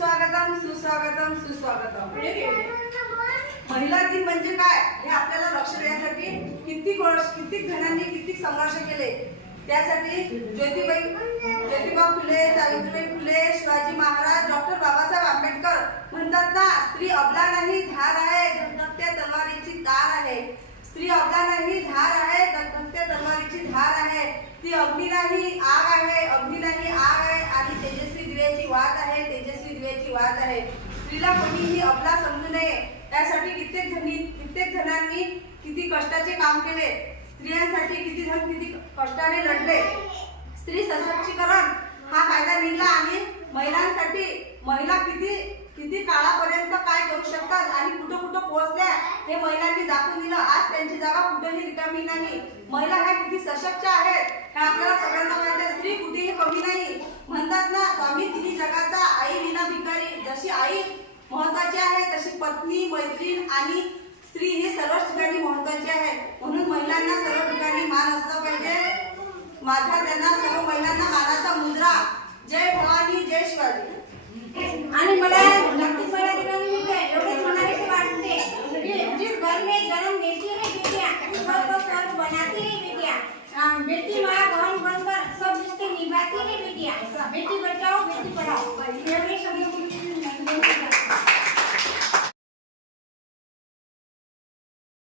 सुस्वागतम सुस्वागतम सुस्वागतम. म्हणजे महिला दिन म्हणजे काय? हे आपल्याला लक्ष देण्यासाठी कित्येक वर्ष कित्येक जणांनी कित्येक संघर्ष केले? त्यासाठी ज्योतिबाई ज्योतिबा फुले सावित्रीबाई फुले शिवाजी महाराज डॉक्टर बाबासाहेब आंबेडकर म्हणतात ना स्त्री अबला नाही धार आहे धगधगत्या तलवारीची तार आहे. स्त्री अबला नाही धार आहे धगधगत्या तलवारीची धार आहे. ती अग्नी नाही आग आहे वाद आहे. स्त्रीला कोणीही अबला समजू नये. त्यासाठी कित्येक जणी कित्येक जणांनी किती कष्टाचे काम केले. स्त्रियांसाठी किती जण किती कष्टाने लढले. स्त्री सशक्तीकरण हा कायदा निघला आणि महिलांसाठी महिला किती किती काळापर्यंत काय करू शकतात आणि कुठं कुठं पोहोचल्या हे महिलांनी दाखवून दिलं. आज त्यांची जागा कुठेही रिकामी नाही. महिला ह्या किती सशक्त आहेत हे आपल्याला सगळ्यांना माहिती आहे स्त्री कुठेही कमी नाही म्हणतात ना स्वामी तिन्ही जगाचा आई विना भिकारी जशी आई महत्वाची आहे तशी पत्नी मैत्रीण आणि स्त्री हे सर्वच ठिकाणी महत्त्वाचे आहे. म्हणून महिलांना सर्व ठिकाणी मान असला पाहिजे. माझा त्यांना सर्व महिलांना मानाचा मुद्रा. जय भवानी जय शिवाजी. आणि मला महिला दिनानिमित्त एवढेच म्हणावेसे वाटते. जिस घर में जन्म लेती है बेटियां. घर को स्वर्ग बनाती है बेटियां. आ, बेटी माँ बहन बनकर सब रिश्ते निभाती है बेटियां. बेटी बचाओ बेटी पढ़ाओ.